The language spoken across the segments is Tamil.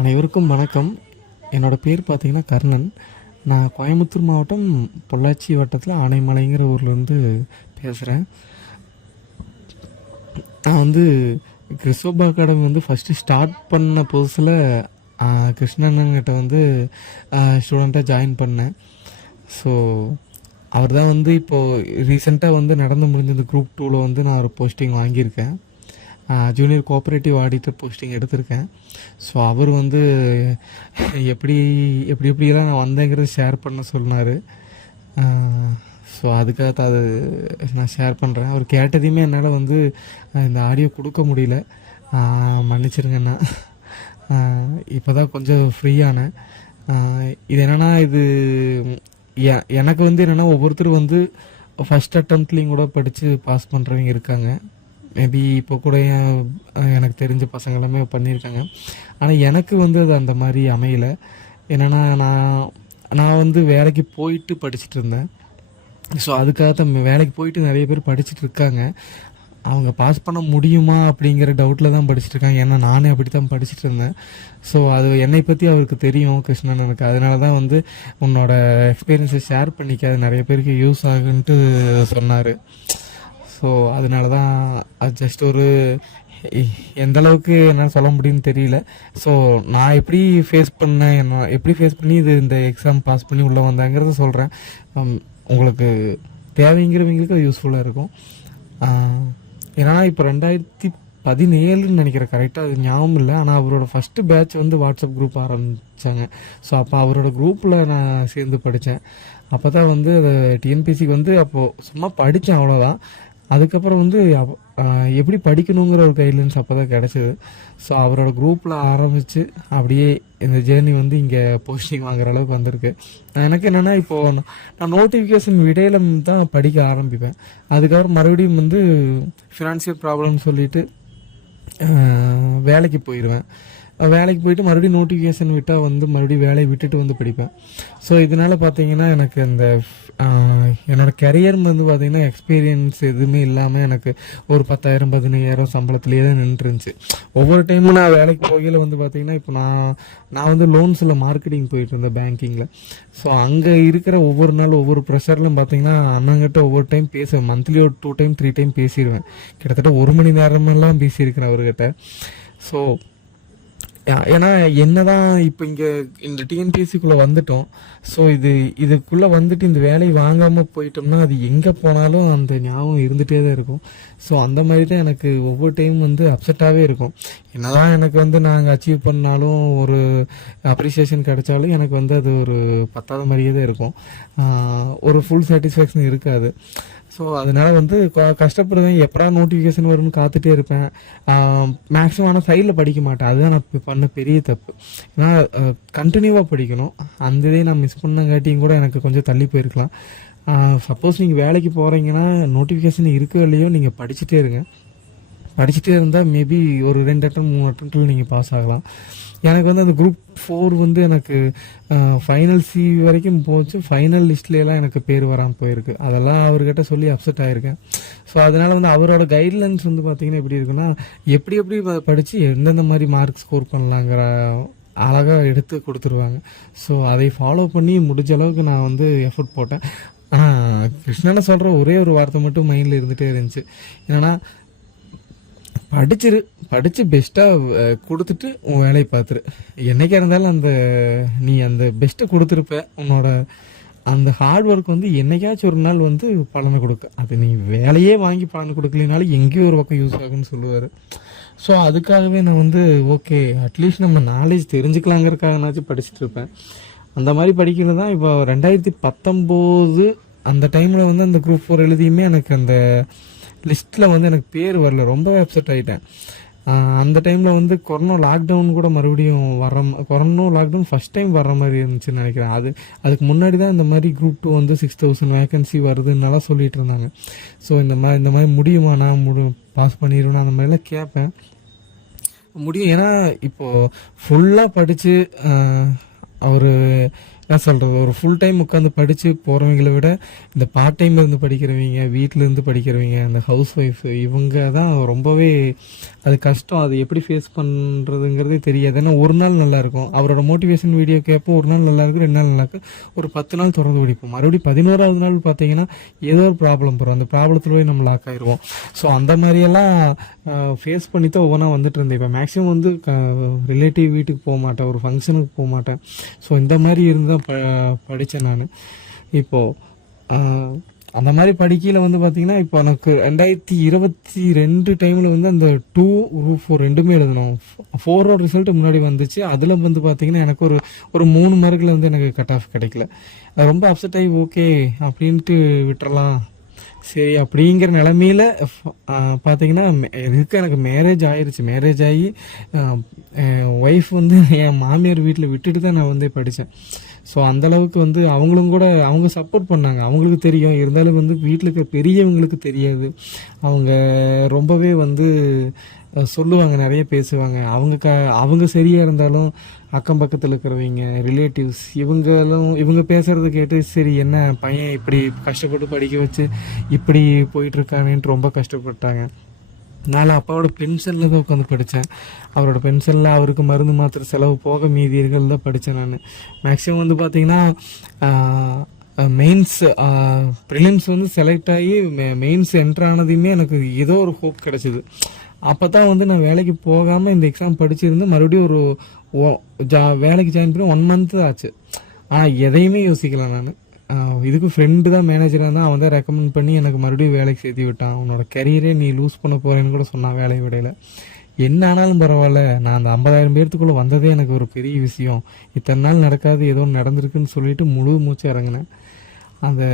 அனைவருக்கும் வணக்கம். என்னோடய பேர் பார்த்திங்கன்னா கர்ணன். நான் கோயம்புத்தூர் மாவட்டம் பொள்ளாச்சி வட்டத்தில் ஆனைமலைங்கிற ஊர்லேருந்து பேசுகிறேன் நான் வந்து கிறிஸ்தோபா அகாடமி வந்து ஃபஸ்ட்டு ஸ்டார்ட் பண்ண புதுசில் கிருஷ்ணண்ணன்கிட்ட வந்து ஸ்டூடெண்ட்டாக ஜாயின் பண்ணேன். ஸோ அவர் தான் வந்து இப்போது ரீசெண்டாக வந்து நடந்து முடிஞ்ச இந்த குரூப் டூவில் வந்து நான் ஒரு போஸ்டிங் வாங்கியிருக்கேன். ஜூனியர் கோஆப்ரேட்டிவ் ஆடிட்டர் போஸ்டிங் எடுத்திருக்கேன். ஸோ அவர் வந்து எப்படி எப்படி எப்படியெல்லாம் நான் வந்தேங்கிறத ஷேர் பண்ண சொன்னார். ஸோ அதுக்காக தான் அது நான் ஷேர் பண்ணுறேன் அவர் கேட்டதையுமே என்னால் வந்து இந்த ஆடியோ கொடுக்க முடியல. மன்னிச்சிருங்கண்ணா இப்போ தான் கொஞ்சம் ஃப்ரீயானேன் இது என்னென்னா இது எ- எனக்கு வந்து என்னென்னா ஒவ்வொருத்தரும் வந்து ஃபஸ்ட் அட்டம்ப்ட்லேயும் கூட படித்து பாஸ் பண்ணுறவங்க இருக்காங்க. மேபி இப்போ கூட எனக்கு தெரிஞ்ச பசங்க எல்லாமே பண்ணியிருக்காங்க. ஆனால் எனக்கு வந்து அது அந்த மாதிரி அமையலை. என்னென்னா நான் நான் வந்து வேலைக்கு போயிட்டு படிச்சுட்டு இருந்தேன். ஸோ அதுக்காக தான் வேலைக்கு போயிட்டு நிறைய பேர் படிச்சுட்டு இருக்காங்க. அவங்க பாஸ் பண்ண முடியுமா அப்படிங்கிற டவுட்டில் தான் படிச்சுட்டு இருக்காங்க. ஏன்னா நானே அப்படி தான் படிச்சுட்டு இருந்தேன். ஸோ அது என்னை பற்றி அவருக்கு தெரியும் கிருஷ்ணன் எனக்கு. அதனால தான் வந்து உன்னோட எக்ஸ்பீரியன்ஸை ஷேர் பண்ணிக்க. அது நிறைய பேருக்கு யூஸ் ஆகுன்ட்டு சொன்னார். ஸோ அதனால தான் அது ஜஸ்ட் ஒரு எந்த அளவுக்கு என்னால் சொல்ல முடியும்னு தெரியல. ஸோ நான் எப்படி ஃபேஸ் பண்ணேன் என்ன எப்படி ஃபேஸ் பண்ணி இது இந்த எக்ஸாம் பாஸ் பண்ணி உள்ளே வந்தாங்கிறத சொல்கிறேன் உங்களுக்கு தேவைங்கிறவங்களுக்கு அது யூஸ்ஃபுல்லாக இருக்கும். ஏன்னா இப்போ ரெண்டாயிரத்தி பதினேழுன்னு நினைக்கிறேன். கரெக்டாக அது ஞாபகம் இல்லை. ஆனால் அவரோட ஃபஸ்ட்டு பேட்ச் வந்து வாட்ஸ்அப் குரூப் ஆரம்பித்தாங்க ஸோ அப்போ அவரோட குரூப்பில் நான் சேர்ந்து படித்தேன் அப்போ தான் வந்து டிஎன்பிசிக்கு வந்து அப்போது சும்மா படித்தேன் அவ்வளோதான் அதுக்கப்புறம் வந்து எப்படி படிக்கணுங்கிற ஒரு கைட்லைன்ஸ் அப்போ தான் கிடச்சிது. ஸோ அவரோட குரூப்பில் ஆரம்பித்து அப்படியே இந்த ஜேர்னி வந்து இங்கே போஸ்டிங் வாங்குற அளவுக்கு வந்திருக்கு. எனக்கு என்னென்னா இப்போது நான் நோட்டிஃபிகேஷன் விடையில தான் படிக்க ஆரம்பிப்பேன். அதுக்கப்புறம் மறுபடியும் வந்து ஃபினான்ஷியல் ப்ராப்ளம்னு சொல்லிட்டு வேலைக்கு போயிடுவேன் வேலைக்கு போயிட்டு மறுபடியும் நோட்டிஃபிகேஷன் விட்டால் வந்து மறுபடியும் வேலையை விட்டுட்டு வந்து படிப்பேன். ஸோ இதனால் பார்த்தீங்கன்னா எனக்கு அந்த என்னோடய கெரியர் வந்து பார்த்தீங்கன்னா எக்ஸ்பீரியன்ஸ் எதுவுமே இல்லாமல் எனக்கு ஒரு பத்தாயிரம் பதினையாயிரம் சம்பளத்துலேயே தான் நின்றுருந்துச்சு. ஒவ்வொரு டைமும் நான் வேலைக்கு போகையில் வந்து பார்த்தீங்கன்னா இப்போ நான் நான் வந்து லோன்ஸில் மார்க்கெட்டிங் போயிட்டு இருந்தேன் பேங்கிங்கில் ஸோ அங்கே இருக்கிற ஒவ்வொரு நாள் ஒவ்வொரு ப்ரெஷர்லையும் பார்த்தீங்கன்னா அண்ணங்கிட்ட ஒவ்வொரு டைம் பேசுவேன். மந்த்லி ஒரு டூ டைம் த்ரீ டைம் பேசிடுவேன் கிட்டத்தட்ட ஒரு மணி நேரமெல்லாம் பேசியிருக்கிறேன் அவர்கிட்ட. ஸோ ஏன்னா என்னதான் இப்போ இங்கே இந்த டிஎன்பிஎஸ்சிக்குள்ளே வந்துட்டோம். ஸோ இது இதுக்குள்ளே வந்துட்டு இந்த வேலையை வாங்காமல் போயிட்டோம்னா அது எங்கே போனாலும் அந்த ஞாபகம் இருந்துகிட்டே தான் இருக்கும். ஸோ அந்த மாதிரி தான் எனக்கு ஒவ்வொரு டைம் வந்து அப்செட்டாகவே இருக்கும். என்னதான் எனக்கு வந்து நாங்கள் அச்சீவ் பண்ணாலும் ஒரு அப்ரிசியேஷன் கிடைச்சாலும் எனக்கு வந்து அது ஒரு பத்தாத மாதிரியே தான் இருக்கும். ஒரு ஃபுல் சாட்டிஸ்ஃபேக்ஷன் இருக்காது. ஸோ அதனால் வந்து க- கஷ்டப்படுவேன். எப்படா நோட்டிஃபிகேஷன் வரும்னு காத்துட்டே இருப்பேன். மேக்ஸிமம் ஆனால் சைடில் படிக்க மாட்டேன். அதுதான் நான் இப்போ பண்ண பெரிய தப்பு. ஏன்னா கண்டினியூவாக படிக்கணும். அந்த இதே நான் மிஸ் பண்ணங்காட்டியும் கூட எனக்கு கொஞ்சம் தள்ளி போயிருக்கலாம். சப்போஸ் நீங்கள் வேலைக்கு போகிறீங்கன்னா நோட்டிஃபிகேஷன் இருக்கோ இல்லையோ நீங்கள் படிச்சுட்டே இருங்க. படிச்சுட்டே இருந்தால் மேபி ஒரு ரெண்டு அட்டம் மூணு அட்டம்ப்டில் நீங்கள் பாஸ் ஆகலாம். எனக்கு வந்து அந்த குரூப் ஃபோர் வந்து எனக்கு ஃபைனல் சி வரைக்கும் போச்சு. ஃபைனல் லிஸ்ட்லேயெல்லாம் எனக்கு பேர் வராமல் போயிருக்கு. அதெல்லாம் அவர்கிட்ட சொல்லி அப்செட் ஆகிருக்கேன் ஸோ அதனால் வந்து அவரோட கைட்லைன்ஸ் வந்து பார்த்தீங்கன்னா எப்படி இருக்குன்னா எப்படி எப்படி படித்து எந்தெந்த மாதிரி மார்க் ஸ்கோர் பண்ணலாங்கிற அழகாக எடுத்து கொடுத்துருவாங்க. ஸோ அதை ஃபாலோ பண்ணி முடிஞ்ச அளவுக்கு நான் வந்து எஃபர்ட் போட்டேன். ஆனால் கிருஷ்ணனை சொல்கிற ஒரே ஒரு வார்த்தை மட்டும் மைண்டில் இருந்துகிட்டே இருந்துச்சு. என்னென்னா படிச்சிரு படித்து பெஸ்ட்டாக கொடுத்துட்டு உன் வேலையை பார்த்துரு. என்னைக்கா இருந்தாலும் அந்த நீ அந்த பெஸ்ட்டை கொடுத்துருப்ப. உன்னோட அந்த ஹார்ட் ஒர்க் வந்து என்னைக்காச்சும் ஒரு நாள் வந்து பலனை கொடுக்க அது நீ வேலையே வாங்கி பலன் கொடுக்கலனாலும் எங்கேயோ ஒரு பக்கம் யூஸ் ஆகும்னு சொல்லுவார். ஸோ அதுக்காகவே நான் வந்து ஓகே அட்லீஸ்ட் நம்ம நாலேஜ் தெரிஞ்சுக்கலாங்கிறதுக்காகனாச்சும் படிச்சுட்டு இருப்பேன். அந்த மாதிரி படிக்கிறது தான் இப்போ ரெண்டாயிரத்தி பத்தொம்போது அந்த டைமில் வந்து அந்த குரூப் ஃபோர் எழுதியுமே எனக்கு அந்த லிஸ்ட்டில் வந்து எனக்கு பேர் வரல. ரொம்ப அப்செட் ஆகிட்டேன் அந்த டைமில் வந்து கொரோனா லாக்டவுன் கூட மறுபடியும் வர கொரோனா லாக்டவுன் ஃபஸ்ட் டைம் வர்ற மாதிரி இருந்துச்சுன்னு நினைக்கிறேன். அது அதுக்கு முன்னாடி தான் இந்த மாதிரி குரூப் டூ வந்து சிக்ஸ் தௌசண்ட் வேகன்சி வருதுன்னெல்லாம் சொல்லிட்டு இருந்தாங்க. ஸோ இந்த மாதிரி இந்த மாதிரி முடியுமா நான் முடி பாஸ் பண்ணிடுவேன் அந்த மாதிரிலாம் கேட்பேன். முடியும். ஏன்னா இப்போது ஃபுல்லாக படித்து அவர் என்ன சொல்கிறது ஒரு ஃபுல் டைம் உட்காந்து படித்து போகிறவங்கள விட இந்த பார்ட் டைம் இருந்து படிக்கிறவங்க வீட்டிலேருந்து படிக்கிறவங்க அந்த ஹவுஸ் ஒய்ஃப் இவங்க தான் ரொம்பவே அது கஷ்டம். அது எப்படி ஃபேஸ் பண்ணுறதுங்கிறதே தெரியாது. ஏன்னா ஒரு நாள் நல்லாயிருக்கும் அவரோட மோட்டிவேஷன் வீடியோ கேட்போம் ஒரு நாள் நல்லாயிருக்கும் ரெண்டு நாள் நல்லா இருக்கும். ஒரு பத்து நாள் தொடர்ந்து படிப்போம். மறுபடியும் பதினோராவது நாள் பார்த்தீங்கன்னா ஏதோ ஒரு ப்ராப்ளம் வரும். அந்த ப்ராப்ளத்தில் போய் நம்ம லாக் ஆயிடுவோம் ஸோ அந்த மாதிரியெல்லாம் ஃபேஸ் பண்ணி தான் ஒவ்வொன்றா வந்துட்டு இருந்தேன். இப்போ மேக்ஸிமம் வந்து ரிலேட்டிவ் வீட்டுக்கு போக மாட்டேன். ஒரு ஃபங்க்ஷனுக்கு போக மாட்டேன். ஸோ இந்த மாதிரி இருந்தால் தான் ப படித்தேன் நான். இப்போது அந்த மாதிரி படிக்கையில் வந்து பார்த்திங்கன்னா இப்போ எனக்கு ரெண்டாயிரத்தி இருபத்தி ரெண்டு டைமில் வந்து அந்த டூ குரூப் ஃபோர் ரெண்டுமே எழுதணும். ஃபோரோட ரிசல்ட் முன்னாடி வந்துச்சு. அதில் வந்து பார்த்திங்கன்னா எனக்கு ஒரு ஒரு மூணு மார்க்கில் வந்து எனக்கு கட் ஆஃப் கிடைக்கல. அது ரொம்ப அப்செட் ஆகி ஓகே அப்படின்ட்டு விட்டுறலாம். சரி அப்படிங்கிற நிலமையில பார்த்தீங்கன்னா இதுக்கு எனக்கு மேரேஜ் ஆயிடுச்சு மேரேஜ் ஆகி ஒய்ஃப் வந்து என் மாமியார் வீட்டில் விட்டுட்டு தான் நான் வந்து படித்தேன் ஸோ அந்தளவுக்கு வந்து அவங்களும் கூட அவங்க சப்போர்ட் பண்ணாங்க. அவங்களுக்கு தெரியும். இருந்தாலும் வந்து வீட்டில் இருக்க பெரியவங்களுக்கு தெரியாது. அவங்க ரொம்பவே வந்து சொல்லுவாங்க. நிறைய பேசுவாங்க. அவங்க க அவங்க சரியாக இருந்தாலும் அக்கம் பக்கத்தில் இருக்கிறவங்க ரிலேட்டிவ்ஸ் இவங்களும் இவங்க பேசுகிறத கேட்டு சரி என்ன பையன் இப்படி கஷ்டப்பட்டு படிக்க வச்சு இப்படி போயிட்டுருக்கானேன்ட்டு ரொம்ப கஷ்டப்பட்டாங்க. நான் அப்பாவோட பென்ஷனில் தான் உட்காந்து படித்தேன் அவரோட பென்ஷனில் அவருக்கு மருந்து மாத்திரை செலவு போக மீதி இருக்கிறது தான் படித்தேன் நான். மேக்ஸிமம் வந்து பார்த்தீங்கன்னா மெயின்ஸ் ப்ரிலிம்ஸ் வந்து செலக்ட் ஆகி மெ மெயின்ஸ் என்ட்ரு ஆனதையுமே எனக்கு ஏதோ ஒரு ஹோப் கிடச்சிது. அப்போ தான் வந்து நான் வேலைக்கு போகாமல் இந்த எக்ஸாம் படிச்சிருந்து மறுபடியும் ஒரு ஜா வேலைக்கு ஜாயின் பண்ணி ஒன் மந்த் ஆச்சு. ஆனால் எதையுமே யோசிக்கல நான். இதுக்கு ஃப்ரெண்டு தான் மேனேஜராக இருந்தால் அவன் தான் ரெக்கமெண்ட் பண்ணி எனக்கு மறுபடியும் வேலைக்கு சேர்த்து விட்டான். உன்னோட கரியரே நீ லூஸ் பண்ண போகிறேன்னு கூட சொன்னான் வேலை விடையில. என்ன ஆனாலும் பரவாயில்ல நான் அந்த ஐம்பதாயிரம் பேர்த்துக்குள்ளே வந்ததே எனக்கு ஒரு பெரிய விஷயம். இத்தனை நாள் நடக்காது ஏதோ ஒன்று நடந்திருக்குன்னு சொல்லிட்டு முழு மூச்சு இறங்கினேன். அந்த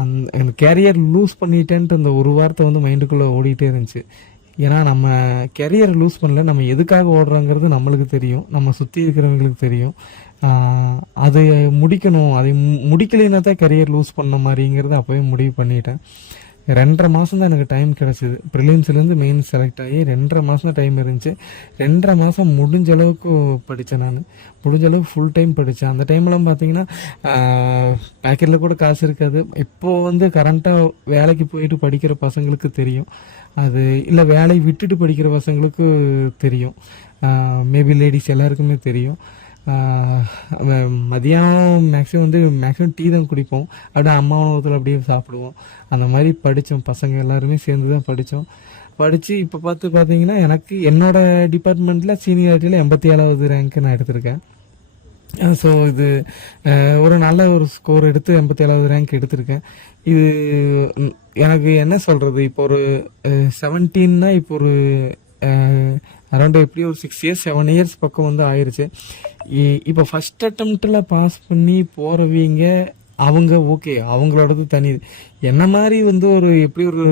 அந்த கேரியர் லூஸ் பண்ணிட்டேன்ட்டு அந்த ஒரு வார்த்தை வந்து மைண்டுக்குள்ளே ஓடிட்டே இருந்துச்சு. ஏன்னா நம்ம கெரியர் லூஸ் பண்ணல நம்ம எதுக்காக ஓடுறோங்கிறது நம்மளுக்கு தெரியும். நம்ம சுற்றி இருக்கிறவங்களுக்கு தெரியும். அது முடிக்கணும். அதை மு- முடிக்கலைன்னா தான் கரியர் லூஸ் பண்ண மாதிரிங்கிறத அப்போவே முடிவு பண்ணிட்டேன். ரெண்டரை மாதம் தான் எனக்கு டைம் கிடச்சிது. ப்ரிலிம்ஸ்லேருந்து மெயின் செலக்ட் ஆகி ரெண்டரை மாதம் தான் டைம் இருந்துச்சு. ரெண்டரை மாதம் முடிஞ்ச அளவுக்கு படித்தேன் நான். முடிஞ்ச அளவுக்கு ஃபுல் டைம் படித்தேன் அந்த டைம்லாம் பார்த்தீங்கன்னா பேக்கெட்டில் கூட காசு இருக்காது. இப்போது வந்து கரண்ட்டாக வேலைக்கு போயிட்டு படிக்கிற பசங்களுக்கு தெரியும். அது இல்லை வேலையை விட்டுட்டு படிக்கிற பசங்களுக்கு தெரியும். மேபி லேடிஸ் எல்லாருக்குமே தெரியும். மதியானம் மேக்ஸிமம் வந்து மேக்ஸிமம் டீ தான் குடிப்போம். அப்படியே அம்மா உணவகத்தில் அப்படியே சாப்பிடுவோம். அந்த மாதிரி படித்தோம் பசங்க எல்லாருமே சேர்ந்து தான் படித்தோம் படித்து இப்போ பார்த்து பார்த்தீங்கன்னா எனக்கு என்னோட டிபார்ட்மெண்ட்டில் சீனியாரிட்டியில் எண்பத்தி ஏழாவது ரேங்க்கு நான் எடுத்திருக்கேன். ஸோ இது ஒரு நல்ல ஒரு ஸ்கோர் எடுத்து எண்பத்தி ஏழாவது ரேங்க் எடுத்திருக்கேன். இது எனக்கு என்ன சொல்கிறது இப்போ ஒரு செவன்டீன்னா இப்போ ஒரு அரௌண்டு எப்படி ஒரு சிக்ஸ் இயர்ஸ் செவன் இயர்ஸ் பக்கம் வந்து ஆயிடுச்சு இ- இப்போ ஃபஸ்ட் அட்டம்ப்டில் பாஸ் பண்ணி போகிறவங்க அவங்க ஓகே அவங்களோடது தனி. என்ன மாதிரி வந்து ஒரு எப்படி ஒரு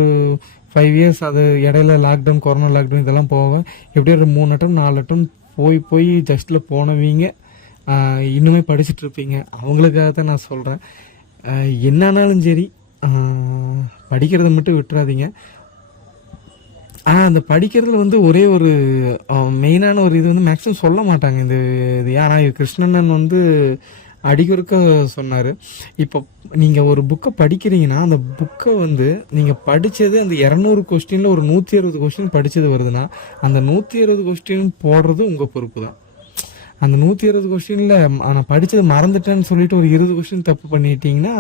ஃபைவ் இயர்ஸ் அது இடையில லாக்டவுன் கொரோனா லாக்டவுன் இதெல்லாம் போக எப்படி ஒரு மூணு அட்டம் நாலு அட்டம் போய் போய் ஜஸ்ட்டில் போனவங்க இன்னுமே படிச்சுட்டு இருப்பீங்க. அவங்களுக்காக தான் நான் சொல்கிறேன் என்னானாலும் சரி படிக்கிறத மட்டும் விட்டுறாதீங்க. ஆனால் அந்த படிக்கிறதுல வந்து ஒரே ஒரு மெயினான ஒரு இது வந்து மேக்ஸிமம் சொல்ல மாட்டாங்க இந்த இது. ஏன்னா கிருஷ்ணன் வந்து அடிக்கொருக்க சொன்னார். இப்போ நீங்கள் ஒரு புக்கை படிக்கிறீங்கன்னா அந்த புக்கை வந்து நீங்கள் படித்தது அந்த இரநூறு கொஸ்டினில் ஒரு நூற்றி அறுபது கொஸ்டின் படித்தது வருதுன்னா அந்த நூற்றி அறுபது கொஸ்டின் போடுறது உங்கள் பொறுப்பு தான். அந்த நூற்றி இருபது கொஸ்டினில் நான் படித்தது மறந்துட்டேன்னு சொல்லிட்டு ஒரு இருபது கொஸ்டின் தப்பு பண்ணிட்டீங்கன்னா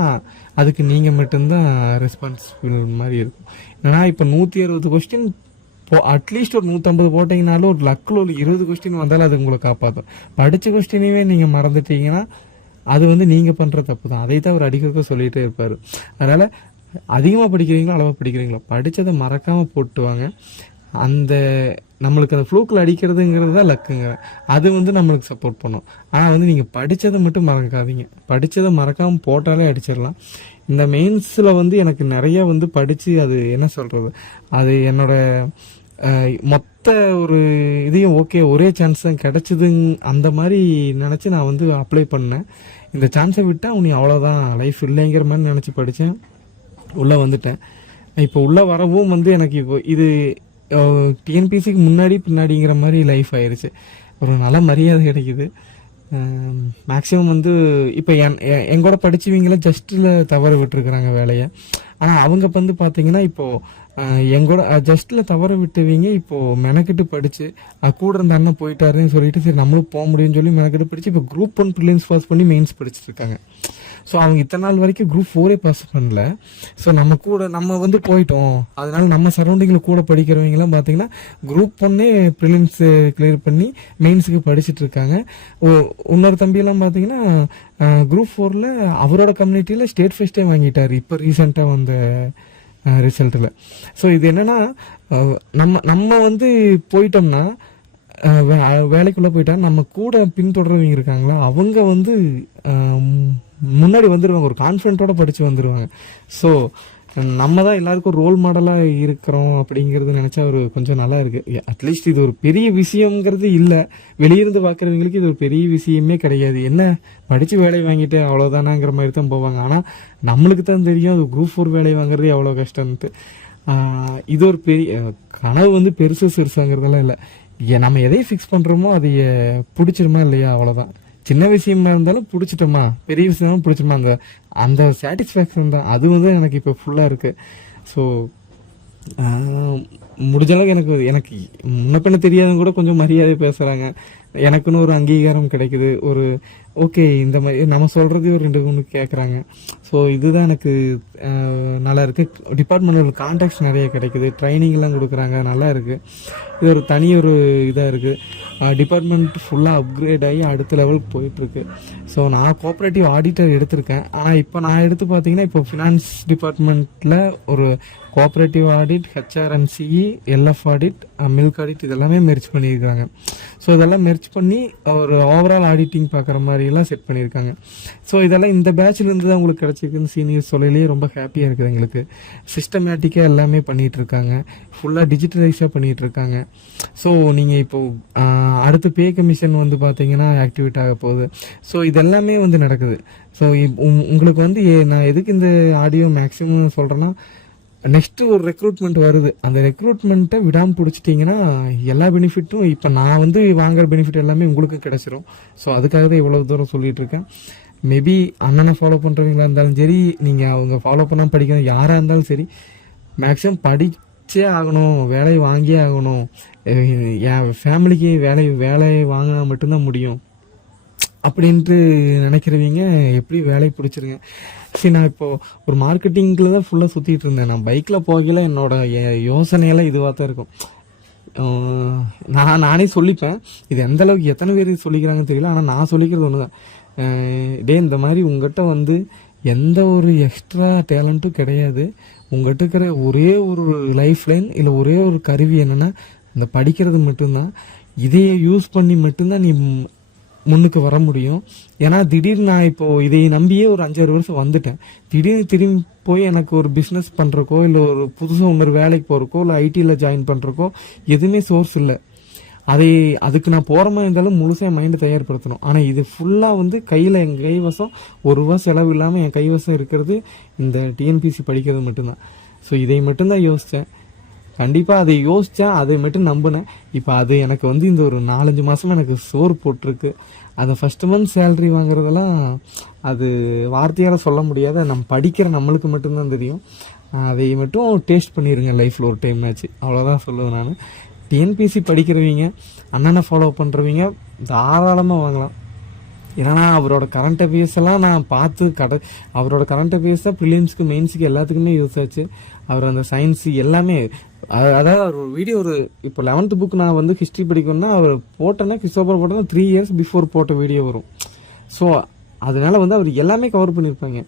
அதுக்கு நீங்கள் மட்டும்தான் ரெஸ்பான்சிபிள் மாதிரி இருக்கும். ஏன்னா இப்போ நூற்றி அறுபது கொஸ்டின் இப்போ அட்லீஸ்ட் ஒரு நூற்றம்பது போட்டிங்கனாலும் ஒரு லக்கில் ஒரு இருபது கொஸ்டின் வந்தாலும் அது உங்களை காப்பாற்றும் படித்த கொஸ்டினையுமே நீங்கள் மறந்துட்டீங்கன்னா அது வந்து நீங்கள் பண்ணுற தப்பு தான் அதை தான் அவர் அடிக்கிறதுக்கு சொல்லிகிட்டே இருப்பார். அதனால் அதிகமாக படிக்கிறீங்களோ அளவாக படிக்கிறீங்களோ? படித்ததை மறக்காமல் போட்டுவாங்க. அந்த நம்மளுக்கு அந்த ஃப்ளூக்கில் அடிக்கிறதுங்கிறது தான் லக்குங்க. அது வந்து நம்மளுக்கு சப்போர்ட் பண்ணும். ஆனால் வந்து நீங்கள் படித்ததை மட்டும் மறக்காதீங்க. படித்ததை மறக்காமல் போட்டாலே அடிச்சிடலாம். இந்த மெயின்ஸில் வந்து எனக்கு நிறைய வந்து படித்து அது என்ன சொல்கிறது அது என்னோட மொத்த ஒரு இதையும் ஓகே ஒரே சான்ஸ் தான் கிடச்சிதுங் அந்த மாதிரி நினச்சி நான் வந்து அப்ளை பண்ணேன். இந்த சான்ஸை விட்டால் உனி அவ்வளோதான் லைஃப் இல்லைங்கிற மாதிரி நினச்சி படித்தேன் உள்ளே வந்துட்டேன். இப்போ உள்ளே வரவும் வந்து எனக்கு இப்போ இது டிஎன்பிசிக்கு முன்னாடி பின்னாடிங்கிற மாதிரி லைஃப் ஆயிடுச்சு ஒரு நல்ல மரியாதை கிடைக்குது. மேக்ஸிமம் வந்து இப்போ என் எ- என் கூட ஜஸ்ட்டில் தவற விட்டுருக்குறாங்க வேலையை. ஆனால் அவங்க வந்து பார்த்தீங்கன்னா இப்போது எங்கூட ஜஸ்ட்டில் தவற விட்டுவீங்க. இப்போது மெனக்கிட்டு படித்து கூட இருந்த அண்ணன் போயிட்டாருன்னு சொல்லிட்டு சரி நம்மளும் போக முடியும்னு சொல்லி மெனக்கிட்டு படித்து இப்போ குரூப் ஒன் ப்ரிலிம்ஸ் பாஸ் பண்ணி மெயின்ஸ் படிச்சுட்டு ஸோ அவங்க இத்தனை நாள் வரைக்கும் குரூப் ஃபோரே பாஸ் பண்ணல. ஸோ நம்ம கூட நம்ம வந்து போயிட்டோம். அதனால நம்ம சரௌண்டிங்கில் கூட படிக்கிறவங்கலாம் பார்த்தீங்கன்னா குரூப் ஒன்னே ப்ரிலிம்ஸு கிளியர் பண்ணி மெயின்ஸுக்கு படிச்சுட்டு இருக்காங்க. இன்னொரு தம்பியெல்லாம் பார்த்தீங்கன்னா குரூப் ஃபோரில் அவரோட கம்யூனிட்டியில் ஸ்டேட் ஃபஸ்ட்டே வாங்கிட்டார். இப்போ ரீசெண்டாக வந்த ரிசல்ட்டில் ஸோ இது என்னென்னா நம்ம நம்ம வந்து போயிட்டோம்னா வே- வேலைக்குள்ளே போயிட்டா நம்ம கூட பின்தொடர்றவங்க இருக்காங்களா? அவங்க வந்து முன்னாடி வந்துடுவாங்க ஒரு கான்ஃபிடென்ட்டோட படித்து வந்துடுவாங்க ஸோ நம்ம தான் எல்லாருக்கும் ரோல் மாடலாக இருக்கிறோம் அப்படிங்கிறது நினச்சா ஒரு கொஞ்சம் நல்லா இருக்குது அட்லீஸ்ட் இது ஒரு பெரிய விஷயங்கிறது இல்லை. வெளியிருந்து பார்க்குறவங்களுக்கு இது ஒரு பெரிய விஷயமே கிடையாது. என்ன? படித்து வேலை வாங்கிட்டு அவ்வளோதானாங்கிற மாதிரி தான் போவாங்க. ஆனால் நம்மளுக்கு தான் தெரியும் அது குரூப் ஃபோர் வேலை வாங்குறது எவ்வளோ கஷ்டம்ட்டு இது ஒரு பெரிய கனவு வந்து பெருசு சிறுசாங்கிறதெல்லாம் இல்லை. நம்ம எதை ஃபிக்ஸ் பண்ணுறோமோ அதை பிடிச்சிருமா இல்லையா? அவ்வளோதான் சின்ன விஷயமா இருந்தாலும் பிடிச்சிட்டோமா? பெரிய விஷயமா பிடிச்சிட்டோமா? அந்த அந்த சாட்டிஸ்ஃபேக்ஷன் தான். அது வந்து எனக்கு இப்போ ஃபுல்லாக இருக்குது ஸோ முடிஞ்ச அளவுக்கு எனக்கு எனக்கு முன்ன பின்ன தெரியாதவங்க கூட கொஞ்சம் மரியாதை பேசுகிறாங்க எனக்குன்னு ஒரு அங்கீகாரம் கிடைக்குது. ஒரு ஓகே இந்த மாதிரி நம்ம சொல்கிறது ஒரு ரெண்டு மூணு கேட்குறாங்க ஸோ இதுதான் எனக்கு நல்லா இருக்குது டிபார்ட்மெண்டல் கான்டாக்ட்ஸ் நிறைய கிடைக்குது. ட்ரைனிங்லாம் கொடுக்குறாங்க. நல்லா இருக்குது இது ஒரு தனி ஒரு இதாக இருக்குது டிபார்ட்மெண்ட் ஃபுல்லாக அப்கிரேட் ஆகி அடுத்த லெவலுக்கு போயிட்டுருக்கு. ஸோ நான் கோஆப்ரேட்டிவ் ஆடிட்டர் எடுத்திருக்கேன். ஆனால் இப்போ நான் எடுத்து பார்த்தீங்கன்னா இப்போ ஃபினான்ஸ் டிபார்ட்மெண்ட்டில் ஒரு cooperative audit HR and CE LF audit milk audit இதெல்லாமே மெர்ச் பண்ணியிருக்காங்க. ஸோ இதெல்லாம் மெர்ச் பண்ணி ஒரு ஓவரால் ஆடிட்டிங் பார்க்குற மாதிரிலாம் செட் பண்ணியிருக்காங்க. ஸோ இதெல்லாம் இந்த பேட்ச்லேருந்து தான் உங்களுக்கு கிடச்சிருக்குன்னு சீனியர் சொல்லலையே ரொம்ப ஹாப்பியாக இருக்குது எங்களுக்கு. சிஸ்டமேட்டிக்காக எல்லாமே பண்ணிகிட்ருக்காங்க ஃபுல்லாக டிஜிட்டலைஸாக பண்ணிகிட்டு இருக்காங்க. ஸோ நீங்கள் இப்போது அடுத்த அடுத்து பே கமிஷன் வந்து பார்த்தீங்கன்னா ஆக்டிவேட் ஆக போகுது. ஸோ இதெல்லாமே வந்து நடக்குது. ஸோ உங்களுக்கு வந்து ஏ- நான் எதுக்கு இந்த ஆடியோ மேக்ஸிமம் சொல்கிறேன்னா நெக்ஸ்ட் ஒரு ரெக்ரூட்மெண்ட் வருது. அந்த ரெக்ரூட்மெண்ட்டை விடாமல் பிடிச்சிட்டிங்கன்னா எல்லா பெனிஃபிட்டும் இப்போ நான் வந்து வாங்குற பெனிஃபிட் எல்லாமே உங்களுக்கு கிடச்சிரும். ஸோ அதுக்காக தான் இவ்வளோ தூரம் சொல்லிகிட்டு இருக்கேன் மேபி அண்ணனை ஃபாலோ பண்ணுறவங்களா இருந்தாலும் சரி நீங்கள் அவங்க ஃபாலோ பண்ணால் படிக்கணும் யாராக இருந்தாலும் சரி மேக்ஸிமம் படித்தே ஆகணும் வேலையை வாங்கியே ஆகணும். என் ஃபேமிலிக்கு வேலை வேலையை வாங்கினா மட்டும்தான் முடியும். அப்படின்ட்டு நினைக்கிறவங்க எப்படி வேலையை பிடிச்சிருங்க? சரி நான் இப்போது ஒரு மார்க்கெட்டிங்கில் தான் ஃபுல்லாக சுற்றிட்டு இருந்தேன். நான் பைக்கில் போகையில் என்னோடய யோசனையெல்லாம் இதுவாக தான் இருக்கும். நான் நானே சொல்லிப்பேன். இது எந்த அளவுக்கு எத்தனை பேர் சொல்லிக்கிறாங்கன்னு தெரியல. ஆனால் நான் சொல்லிக்கிறது ஒன்று தான் டே இந்த மாதிரி உங்ககிட்ட வந்து எந்த ஒரு எக்ஸ்ட்ரா டேலண்ட்டும் கிடையாது. உங்கள்கிட்ட இருக்கிற ஒரே ஒரு லைஃப் லைன் இல்லை ஒரே ஒரு கருவி என்னென்னா இந்த படிக்கிறது மட்டும்தான். இதையே யூஸ் பண்ணி மட்டும்தான் நீ முன்னுக்கு வர முடியும். ஏன்னா திடீர்னு நான் இப்போது இதை நம்பியே ஒரு அஞ்சாறு வருஷம் வந்துட்டேன். திடீர்னு திரும்பி போய் எனக்கு ஒரு பிஸ்னஸ் பண்ணுறக்கோ இல்லை ஒரு புதுசாக இன்னொரு வேலைக்கு போகிறக்கோ இல்லை ஐடியில் ஜாயின் பண்ணுறக்கோ எதுவுமே சோர்ஸ் இல்லை. அதை அதுக்கு நான் போகிற மாதிரி இருந்தாலும் முழுசாக என் மைண்டை தயார்படுத்தணும். ஆனால் இது ஃபுல்லாக வந்து கையில் என் கைவசம் ஒரு ரூபா செலவு இல்லாமல் என் கைவசம் இருக்கிறது இந்த டிஎன்பிசி படிக்கிறது மட்டும்தான். ஸோ இதை மட்டும்தான் யோசித்தேன் கண்டிப்பாக அதை யோசித்தேன் அதை மட்டும் நம்பினேன். இப்போ அது எனக்கு வந்து இந்த ஒரு நாலஞ்சு மாதமாக எனக்கு சோறு போட்டிருக்கு. அந்த ஃபஸ்ட்டு மந்த் சேலரி வாங்குறதெல்லாம் அது வார்த்தையால் சொல்ல முடியாத. நம்ம படிக்கிற நம்மளுக்கு மட்டும்தான் தெரியும். அதை மட்டும் டேஸ்ட் பண்ணிடுங்க லைஃப்பில் ஒரு டைம் ஆச்சு. அவ்வளோதான் சொல்லுவேன் நான். டிஎன்பிசி படிக்கிறவங்க அண்ணனை ஃபாலோ பண்ணுறவங்க தாராளமாக வாங்கலாம். ஏன்னா அவரோட கரண்ட் அஃபேர்ஸ் எல்லாம் நான் பார்த்து கட அவரோட கரண்ட் அஃபேர்ஸ் தான் ப்ரிலியம்ஸ்க்கு மெயின்ஸுக்கு எல்லாத்துக்குமே யூஸ் ஆச்சு. அவர் அந்த சயின்ஸ் எல்லாமே அதாவது அவர் ஒரு வீடியோ ஒரு இப்போ லெவன்த் புக் நான் வந்து ஹிஸ்ட்ரி படிக்கணும்னா அவர் போட்டேன்னா கிறிஸ்டோபர் போட்டோன்னா த்ரீ இயர்ஸ் பிஃபோர் போட்ட வீடியோ வரும். ஸோ அதனால வந்து அவர் எல்லாமே கவர் பண்ணியிருப்பாங்க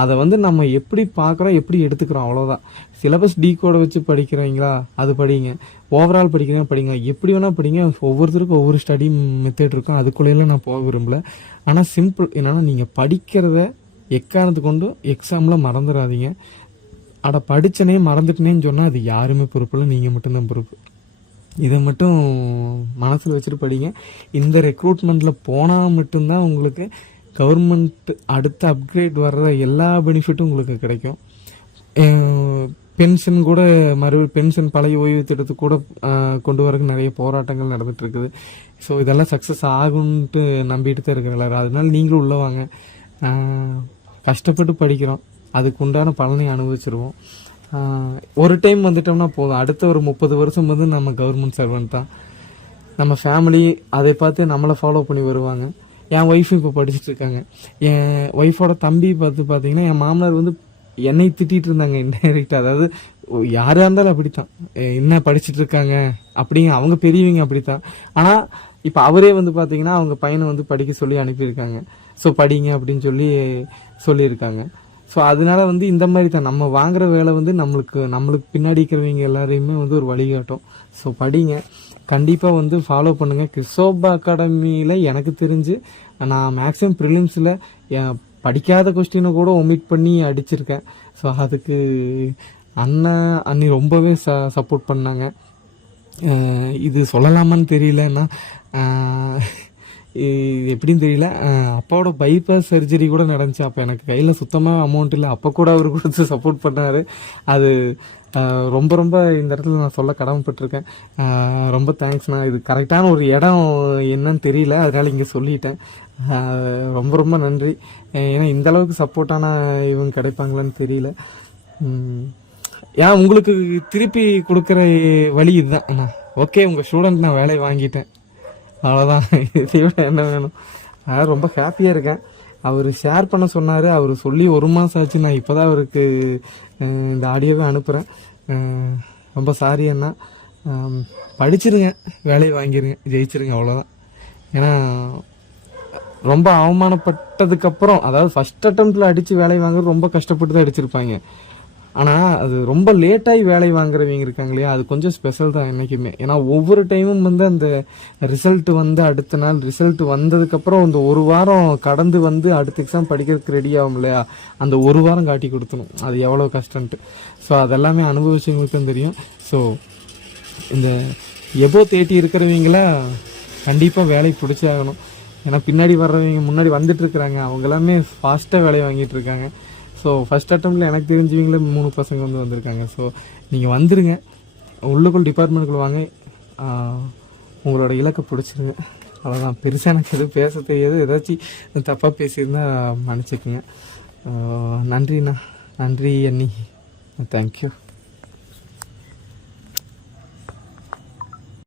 அதை வந்து நம்ம எப்படி பார்க்குறோம் எப்படி எடுத்துக்கிறோம் அவ்வளோதான் சிலபஸ் டீ கோடை வச்சு படிக்கிறீங்களா? அது படிங்க. ஓவரால் படிக்கிறீங்க படிங்க. எப்படி வேணால் படிங்க. ஒவ்வொருத்தருக்கும் ஒவ்வொரு ஸ்டடி மெத்தட் இருக்கும். அதுக்குள்ளேயெல்லாம் நான் போக விரும்பல. ஆனால் சிம்பிள் என்னன்னா நீங்கள் படிக்கிறத எக்காரணத்து கொண்டு எக்ஸாமில் மறந்துடாதீங்க அட படித்தனே மறந்துட்டனேன்னு சொன்னால் அது யாருமே பொறுப்பு இல்லை நீங்கள் மட்டும்தான் பொறுப்பு. இதை மட்டும் மனசில் வச்சுட்டு படிங்க. இந்த ரெக்ரூட்மெண்ட்டில் போனால் மட்டும்தான் உங்களுக்கு கவர்மெண்ட் அடுத்த அப்கிரேட் வர்ற எல்லா பெனிஃபிட்டும் உங்களுக்கு கிடைக்கும். பென்ஷன் கூட மறுபடியும் பென்ஷன் பழைய ஓய்வு திட்டத்துக்கு கூட கொண்டு வரக்கு நிறைய போராட்டங்கள் நடந்துட்டு இருக்குது. ஸோ இதெல்லாம் சக்ஸஸ் ஆகும்ன்ட்டு நம்பிட்டு தான் இருக்கிற எல்லாரும் அதனால நீங்களும் உள்ள வாங்க. கஷ்டப்பட்டு படிக்கிறோம். அதுக்கு உண்டான பலனை அனுபவிச்சிருவோம். ஒரு டைம் வந்துட்டோம்னா போதும். அடுத்த ஒரு முப்பது வருஷம் வந்து நம்ம கவர்மெண்ட் சர்வெண்ட் தான். நம்ம ஃபேமிலி அதை பார்த்து நம்மளை ஃபாலோ பண்ணி வருவாங்க. என் ஒய்ஃபும் இப்போ படிச்சுட்டு இருக்காங்க. என் ஒய்ஃபோட தம்பி பார்த்து பார்த்தீங்கன்னா என் மாமனார் வந்து என்னை திட்டிகிட்டு இருந்தாங்க இன்டைரக்டாக அதாவது யாராக இருந்தாலும் அப்படித்தான். என்ன படிச்சுட்டு இருக்காங்க? அப்படிங்க அவங்க பெரியவங்க அப்படித்தான். ஆனால் இப்போ அவரே வந்து பார்த்தீங்கன்னா அவங்க பையனை வந்து படிக்க சொல்லி அனுப்பியிருக்காங்க. ஸோ படிங்க அப்படின்னு சொல்லி சொல்லியிருக்காங்க. ஸோ அதனால வந்து இந்த மாதிரி தான். நம்ம வாங்குற வேலை வந்து நம்மளுக்கு நம்மளுக்கு பின்னாடி இருக்கிறவங்க எல்லாரையுமே வந்து ஒரு வழிகாட்டும். ஸோ படிங்க. கண்டிப்பாக வந்து ஃபாலோ பண்ணுங்கள் கிறிஸ்தோபா அகாடமியில் எனக்கு தெரிஞ்சு நான் மேக்ஸிமம் ப்ரிலிம்ஸில் படிக்காத கொஸ்டினை கூட ஒமிட் பண்ணி அடிச்சிருக்கேன். ஸோ அதுக்கு அண்ணன் அண்ணி ரொம்பவே ச சப்போர்ட் பண்ணாங்க. இது சொல்லலாமான்னு தெரியலன்னா எப்படின்னு தெரியல. அப்பாவோட பைபாஸ் சர்ஜரி கூட நடந்துச்சு. அப்போ எனக்கு கையில் சுத்தமாக அமௌண்ட் இல்லை. அப்போ கூட அவர் கொடுத்து சப்போர்ட் பண்ணார். அது ரொம்ப ரொம்ப இந்த இடத்துல நான் சொல்ல கடமைப்பட்டிருக்கேன். ரொம்ப தேங்க்ஸ்ண்ணா இது கரெக்டான ஒரு இடம் என்னன்னு தெரியல. அதனால் இங்கே சொல்லிட்டேன். ரொம்ப ரொம்ப நன்றி. ஏன்னா இந்த அளவுக்கு சப்போர்ட்டான இவங்க கிடைப்பாங்களான்னு தெரியல. ஏன் உங்களுக்கு திருப்பி கொடுக்குற வழி இதுதான். அண்ணா. ஓகே உங்கள் ஸ்டூடெண்ட் நான் வேலையை வாங்கிட்டேன். அவ்வளோதான் இதை விட என்ன வேணும்? அதான் ரொம்ப ஹாப்பியாக இருக்கேன். அவர் ஷேர் பண்ண சொன்னார். அவர் சொல்லி ஒரு மாதம் ஆச்சு. நான் இப்போ தான் அவருக்கு இந்த ஆடியோவே அனுப்புகிறேன் ரொம்ப சாரி அண்ணா. படிச்சிருங்க. வேலையை வாங்கிருங்க. ஜெயிச்சிருங்க. அவ்வளோதான் ஏன்னா ரொம்ப அவமானப்பட்டதுக்கப்புறம் அதாவது ஃபஸ்ட் அட்டம்ப்டில் அடித்து வேலையை வாங்குறது ரொம்ப கஷ்டப்பட்டு தான் அடிச்சிருப்பாங்க. ஆனால் அது ரொம்ப லேட்டாகி வேலை வாங்குறவங்க இருக்காங்க இல்லையா? அது கொஞ்சம் ஸ்பெஷல் தான் என்றைக்குமே ஏன்னா ஒவ்வொரு டைமும் வந்து அந்த ரிசல்ட் வந்து அடுத்த நாள் ரிசல்ட் வந்ததுக்கப்புறம் அந்த ஒரு வாரம் கடந்து வந்து அடுத்த எக்ஸாம் படிக்கிறதுக்கு ரெடி ஆகும் இல்லையா? அந்த ஒரு வாரம் காட்டி கொடுத்தணும் அது எவ்வளோ கஷ்டன்ட்டு ஸோ அதெல்லாமே அனுபவிச்சவங்களுக்கும் தெரியும். ஸோ இந்த எபோ தேட்டி இருக்கிறவங்கள கண்டிப்பாக வேலைக்கு பிடிச்சாகணும். ஏன்னா பின்னாடி வர்றவங்க முன்னாடி வந்துட்டு இருக்கிறாங்க. அவங்க எல்லாமே ஃபாஸ்ட்டாக வேலையை வாங்கிட்டு இருக்காங்க. ஸோ ஃபஸ்ட் அட்டம்ப்டில் எனக்கு தெரிஞ்சவங்களே மூணு பசங்க வந்து வந்திருக்காங்க. ஸோ நீங்கள் வந்துடுங்க உள்ளுக்குள் டிபார்ட்மெண்ட்டுக்குள்ள வாங்க. உங்களோட இலக்கை பிடிச்சிருங்க. அவ்வளோதான் பெருசாக எனக்கு எதுவும் பேச தெரியாது. ஏதாச்சும் தப்பாக பேசியிருந்தா மன்னிச்சுக்குங்க. நன்றிண்ணா. நன்றி அண்ணி. தேங்க்யூ